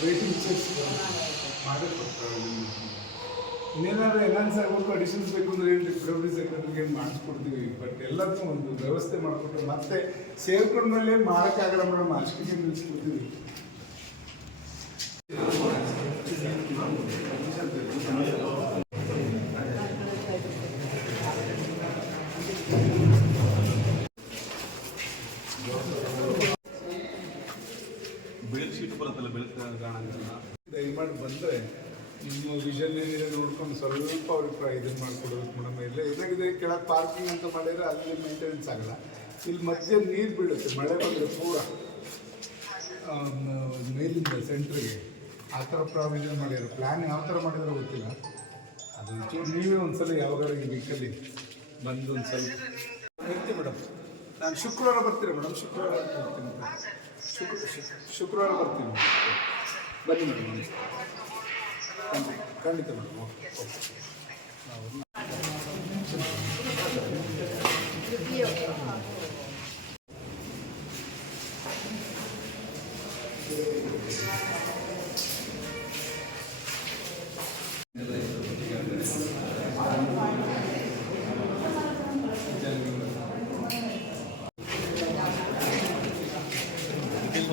Waiting charge ಮಾಡೇ ಕೊಡ್ತಾರೆ ಇನ್ನೇನಾದ್ರು ಎನೌನ್ಸ್ ಆಗಬೇಕು ಅಡಿಷನ್ಸ್ ಬೇಕು ಅಂದ್ರೆ ಏನು ರಿಕವರಿ ಸೆಕ್ರೆಟರಿಗೆ ಏನು ಮಾಡಿಸ್ಕೊಡ್ತೀವಿ? ಬಟ್ ಎಲ್ಲದನ್ನೂ ಒಂದು ವ್ಯವಸ್ಥೆ ಮಾಡಿಕೊಟ್ಟು ಮತ್ತೆ ಸೇರ್ಕೊಂಡ್ಮೇಲೆ ಮಾಡೋಕ್ಕಾಗಲ್ಲ ಮೇಡಮ್ ಅಷ್ಟಕ್ಕೆ ನಿಲ್ಲಿಸ್ಕೊಡ್ತೀವಿ ಬೆಳಕು ಶೀಟ್ ಬರುತ್ತಲ್ಲ ಬೆಳಕು ಕಾಣಂಗಿಲ್ಲ ದಯಮಾಡಿ ಬಂದರೆ ನಿಮ್ಮ ವಿಷನ್ ಏನಿದೆ ನೋಡ್ಕೊಂಡು ಸ್ವಲ್ಪ ಅವ್ರಿಗೆ ಇದನ್ನು ಮಾಡ್ಕೊಡ್ಬೇಕು ಮೇಡಮ್. ಇಲ್ಲ ಇದಾಗಿದೆ ಕೆಳಗೆ ಪಾರ್ಕಿಂಗ್ ಅಂತ ಮಾಡಿದ್ರೆ ಅಲ್ಲಿ ಮೇಂಟೆನೆನ್ಸ್ ಆಗಲ್ಲ. ಇಲ್ಲಿ ಮಧ್ಯೆ ನೀರು ಬೀಳುತ್ತೆ ಮಳೆ ಬಂದರೆ ಪೂರ. ಮೇಲಿಂದ ಸೆಂಟ್ರಿಗೆ ಆ ಥರ ಪ್ರಾವಿಷನ್ ಮಾಡಿದ್ರು. ಪ್ಲ್ಯಾನ್ ಯಾವ ಥರ ಮಾಡಿದ್ರು ಗೊತ್ತಿಲ್ಲ. ಅದು ನೀವೇ ಒಂದ್ಸಲ ಯಾವಾಗಾರ ಈ ವೀಕಲ್ಲಿ ಬಂದು ಒಂದು ಸ್ವಲ್ಪ ಮೇಡಮ್. ನಾನು ಶುಕ್ರವಾರ ಬರ್ತೀನಿ ಮೇಡಮ್? ಶುಕ್ರವಾರ ಬರ್ತೀನಿ. ಶುಕ್ರ ಶುಕ್ರವಾರ ಬರ್ತೀನಿ. ಬನ್ನಿ ಮೇಡಮ್ ಖಂಡಿತ ಮೇಡಮ್. ಓಕೆ.